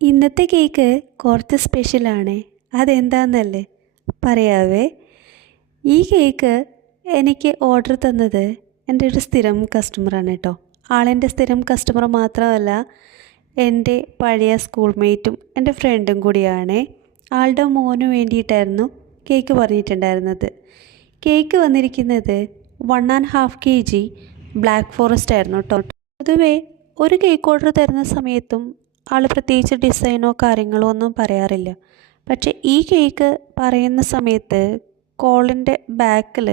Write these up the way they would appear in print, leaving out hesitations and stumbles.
ഇന്നത്തെ കേക്ക് കുറച്ച് സ്പെഷ്യലാണ്. അതെന്താണെന്നല്ലേ പറയാവേ. ഈ കേക്ക് എനിക്ക് ഓർഡർ തന്നത് എൻ്റെ ഒരു സ്ഥിരം കസ്റ്റമറാണ് കേട്ടോ. ആളെൻ്റെ സ്ഥിരം കസ്റ്റമർ മാത്രമല്ല, എൻ്റെ പഴയ സ്കൂൾ മേറ്റും എൻ്റെ ഫ്രണ്ടും കൂടിയാണ്. ആളുടെ മോന് വേണ്ടിയിട്ടായിരുന്നു കേക്ക് പറഞ്ഞിട്ടുണ്ടായിരുന്നത്. കേക്ക് വന്നിരിക്കുന്നത് 1.5 kg ബ്ലാക്ക് ഫോറസ്റ്റ് ആയിരുന്നു കേട്ടോ. പൊതുവേ ഒരു കേക്ക് ഓർഡർ തരുന്ന സമയത്തും ആൾ പ്രത്യേകിച്ച് ഡിസൈനോ കാര്യങ്ങളോ ഒന്നും പറയാറില്ല. പക്ഷേ ഈ കേക്ക് പറയുന്ന സമയത്ത് കോളിൻ്റെ ബാക്കിൽ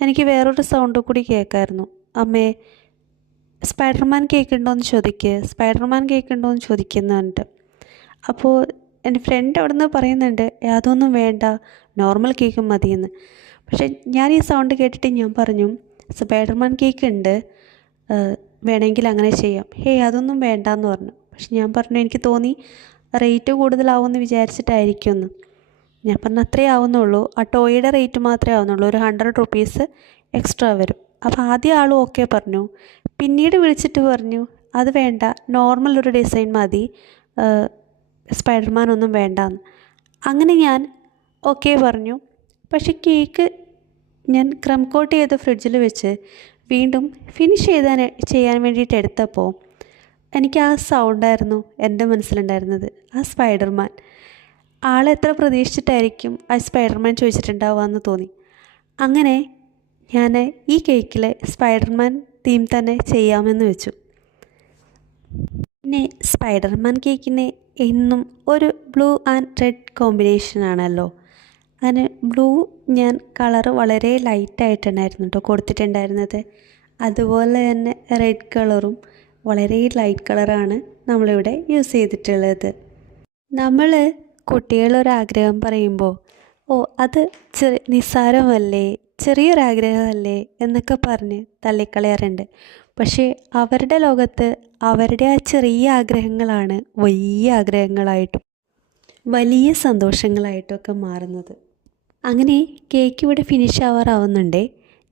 എനിക്ക് വേറൊരു സൗണ്ട് കൂടി കേൾക്കായിരുന്നു. അമ്മേ, സ്പൈഡർമാൻ കേക്ക് ഉണ്ടോയെന്ന് ചോദിക്കുക, സ്പൈഡർമാൻ കേക്ക് ഉണ്ടോയെന്ന് ചോദിക്കുന്നുണ്ട്. അപ്പോൾ എൻ്റെ ഫ്രണ്ട് അവിടെ നിന്ന് പറയുന്നുണ്ട്, അതൊന്നും വേണ്ട, നോർമൽ കേക്ക് മതിയെന്ന്. പക്ഷേ ഞാൻ ഈ സൗണ്ട് കേട്ടിട്ട് ഞാൻ പറഞ്ഞു, സ്പൈഡർമാൻ കേക്ക് ഉണ്ട്, വേണമെങ്കിൽ അങ്ങനെ ചെയ്യാം. ഹേയ്, അതൊന്നും വേണ്ടാന്ന് പറഞ്ഞു. പക്ഷെ ഞാൻ പറഞ്ഞു, എനിക്ക് തോന്നി റേറ്റ് കൂടുതലാവുമെന്ന് വിചാരിച്ചിട്ടായിരിക്കുമെന്ന്. ഞാൻ പറഞ്ഞു അത്രേ ആവുന്നുള്ളൂ, ആ ടോയുടെ റേറ്റ് മാത്രമേ ആവുന്നുള്ളൂ, ഒരു 100 റുപ്പീസ് എക്സ്ട്രാ വരും. അപ്പോൾ ആദ്യം ആൾ ഓക്കെ പറഞ്ഞു. പിന്നീട് വിളിച്ചിട്ട് പറഞ്ഞു അത് വേണ്ട, നോർമൽ ഒരു ഡിസൈൻ മതി, സ്പൈഡർമാൻ ഒന്നും വേണ്ടാന്ന്. അങ്ങനെ ഞാൻ ഓക്കെ പറഞ്ഞു. പക്ഷെ കേക്ക് ഞാൻ ക്രം കോട്ട് ചെയ്ത് ഫ്രിഡ്ജിൽ വെച്ച് വീണ്ടും ഫിനിഷ് ചെയ്യാൻ വേണ്ടിയിട്ട് എടുത്തപ്പോൾ എനിക്ക് ആ സൗണ്ടായിരുന്നു എൻ്റെ മനസ്സിലുണ്ടായിരുന്നത്, ആ സ്പൈഡർമാൻ. ആളെത്ര പ്രതീക്ഷിച്ചിട്ടായിരിക്കും ആ സ്പൈഡർമാൻ ചോദിച്ചിട്ടുണ്ടാവുകയെന്ന് തോന്നി. അങ്ങനെ ഞാൻ ഈ കേക്കിൽ സ്പൈഡർമാൻ തീം തന്നെ ചെയ്യാമെന്ന് വെച്ചു. പിന്നെ സ്പൈഡർമാൻ കേക്കിന് എന്നും ഒരു ബ്ലൂ ആൻഡ് റെഡ് കോമ്പിനേഷനാണല്ലോ. അതിന് ബ്ലൂ ഞാൻ കളറ് വളരെ ലൈറ്റായിട്ടുണ്ടായിരുന്നു കേട്ടോ കൊടുത്തിട്ടുണ്ടായിരുന്നത്. അതുപോലെ തന്നെ റെഡ് കളറും വളരെ ലൈറ്റ് കളറാണ് നമ്മളിവിടെ യൂസ് ചെയ്തിട്ടുള്ളത്. നമ്മൾ കുട്ടികളൊരാഗ്രഹം പറയുമ്പോൾ അത് നിസ്സാരമല്ലേ, ചെറിയൊരാഗ്രഹമല്ലേ എന്നൊക്കെ പറഞ്ഞ് തള്ളിക്കളയാറുണ്ട്. പക്ഷേ അവരുടെ ലോകത്ത് അവരുടെ ആ ചെറിയ ആഗ്രഹങ്ങളാണ് വലിയ ആഗ്രഹങ്ങളായിട്ടും വലിയ സന്തോഷങ്ങളായിട്ടും ഒക്കെ മാറുന്നത്. അങ്ങനെ കേക്ക് ഇവിടെ ഫിനിഷ് ആവാറാവുന്നുണ്ട്.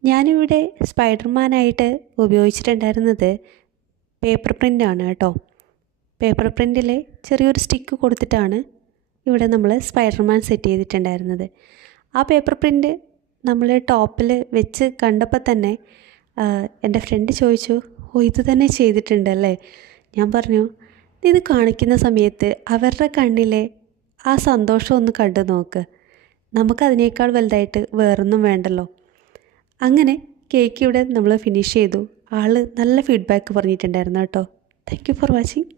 ഞാനിവിടെ സ്പൈഡർമാനായിട്ട് ഉപയോഗിച്ചിട്ടുണ്ടായിരുന്നത് പേപ്പർ പ്രിൻ്റാണ് കേട്ടോ. പേപ്പർ പ്രിൻറ്റിൽ ചെറിയൊരു സ്റ്റിക്ക് കൊടുത്തിട്ടാണ് ഇവിടെ നമ്മൾ സ്പൈഡർമാൻ സെറ്റ് ചെയ്തിട്ടുണ്ടായിരുന്നത്. ആ പേപ്പർ പ്രിൻ്റ് നമ്മൾ ടോപ്പിൽ വെച്ച് കണ്ടപ്പോൾ തന്നെ എൻ്റെ ഫ്രണ്ട് ചോദിച്ചു, ഇത് തന്നെ ചെയ്തിട്ടുണ്ടല്ലേ. ഞാൻ പറഞ്ഞു, ഇത് കാണിക്കുന്ന സമയത്ത് അവരുടെ കണ്ണിലെ ആ സന്തോഷം ഒന്ന് കണ്ടു നോക്ക്, നമുക്കതിനേക്കാൾ വലുതായിട്ട് വേറൊന്നും വേണ്ടല്ലോ. അങ്ങനെ കേക്ക് ഇവിടെ നമ്മൾ ഫിനിഷ് ചെയ്തു. ആൾ നല്ല ഫീഡ്ബാക്ക് പറഞ്ഞിട്ടുണ്ടായിരുന്നു കേട്ടോ. Thank you for watching.